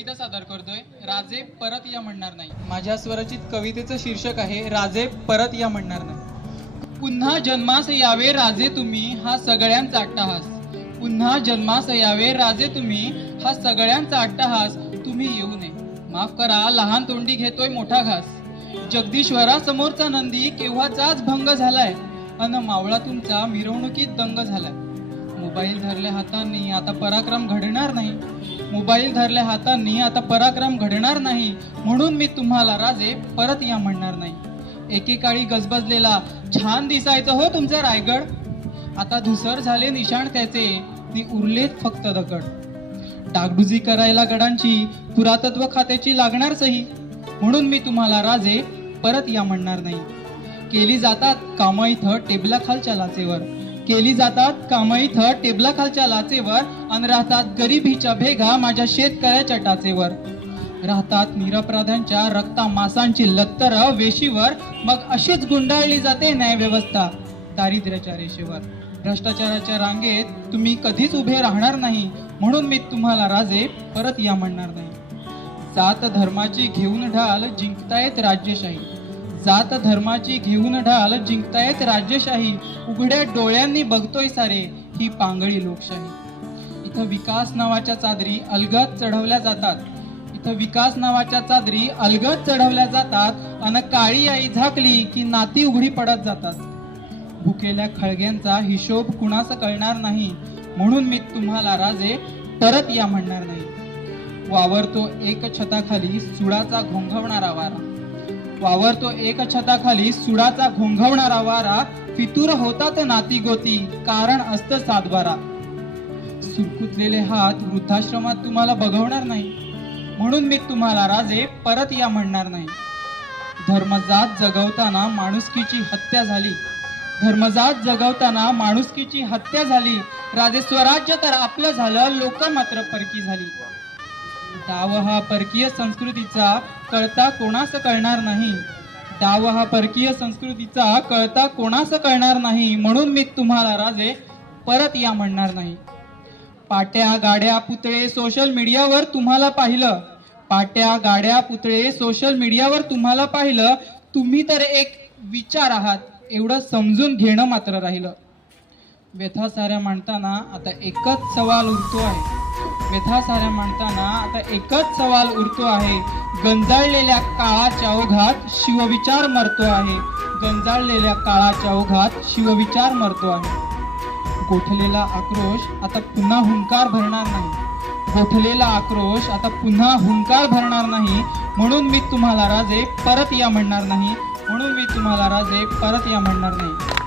कविता सादर करतोय. राजे परत या म्हणणार नाही. माझ्या स्वरचित कवितेचं शीर्षक आहे राजे परत या म्हणणार नाही. पुन्हा जन्मास यावे राजे तुम्ही हा सगळ्यांचा अट्टहास. पुन्हा जन्मास यावे राजे तुम्ही हा सगळ्यांचा अट्टहास. तुम्ही येऊ नये. माफ करा लहान तोंडी घेतोय मोठा घास. जगदीश्वरा समोरचा नंदी केव्हाचाच भंग झालाय? अन मावळा तुमचा मिरवणुकीत दंग झालाय. मोबाईल धरल्या हातांनी आता पराक्रम घडणार नाही. मोबाईल धरल्या हातांनी आता पराक्रम घडणार नाही. म्हणून मी तुम्हाला राजे परत या म्हणणार नाही. एकेकाळी गजबजलेला छान दिसायचं हो तुमचा रायगड. आता धुसर झाले निशाण त्याचे ती उरलेत फक्त दगड. डागडुजी करायला गडांची पुरातत्व खात्याची लागणार सही. म्हणून मी तुम्हाला राजे परत या म्हणणार नाही. केली जातात कामं इथं टेबला खालच्या लाचेवर. केली जातात. कामं इथं टेबला खालच्या लाचेवर अन राहतात गरिबीच्या भेगा माझ्या शेतकऱ्याच्या टाचेवर. राहतात निरपराधांच्या रक्ता मासांची लत्तर वेशीवर मग अशीच गुंडाळली जाते न्यायव्यवस्था दारिद्र्याच्या रेषेवर. भ्रष्टाचाराच्या रांगेत तुम्ही कधीच उभे राहणार नाही म्हणून मी तुम्हाला राजे परत या म्हणणार नाही. जात धर्माची घेऊन ढाल जिंकतायत राज्यशाही. जात धर्माची घेऊन ढाल जिंकतायत राज्यशाही. उघड्या डोळ्यांनी बघतोय सारे ही पांगळी लोकशाही. इथं विकास नावाच्या चादरी अलगद चढवल्या जातात. इथं विकास नावाच्या चादरी अलगद चढवल्या जातात अन काळी आई झाकली की नाती उघडी पडत जातात. भुकेल्या खळग्यांचा हिशोब कुणास कळणार नाही. म्हणून मी तुम्हाला राजे तरत या म्हणणार नाही. वावरतो एक छताखाली सुडाचा घोंघवणारा वारा. वावरतो एक छताखाली सुडाचा घोंघवणारा वारा फितूर होतात नाती गोती कारण असतं सातबारा. सुरकुतलेले हात वृद्धाश्रमात तुम्हाला बघवणार नाही. म्हणून मी तुम्हाला राजे परत या म्हणणार नाही. धर्मजात जगवताना माणुसकीची हत्या झाली. धर्मजात जगवताना माणुसकीची हत्या झाली. राजे स्वराज्य तर आपलं झालं लोक मात्र परकी झाली. डाव हा परकीय संस्कृतीचा कळता कोणास कळणार नाही. डाव हा परकीय संस्कृतीचा कळता कोणास कळणार नाही म्हणून मी तुम्हाला राजे परत या म्हणणार नाही. पाट्या गाड्या पुतळे सोशल मीडियावर तुम्हाला पाहिलं. पाट्या गाड्या पुतळे सोशल मीडियावर तुम्हाला पाहिलं. तुम्ही तर एक विचार आहात एवढं समजून घेणं मात्र राहिलं. व्यथा साऱ्या मांडताना आता एकच सवाल उरतो आहे. व्यथा साऱ्या म्हणताना आता एकच सवाल उरतो आहे. गंजाळलेल्या काळाच्या ओघात शिवविचार मरतो आहे. गंजाळलेल्या काळाच्या ओघात शिवविचार मरतो आहे. गोठलेला आक्रोश आता पुन्हा हुंकार भरणार नाही. गोठलेला आक्रोश आता पुन्हा हुंकार भरणार नाही. म्हणून मी तुम्हाला राजे परत या म्हणणार नाही. म्हणून मी तुम्हाला राजे परत या म्हणणार नाही.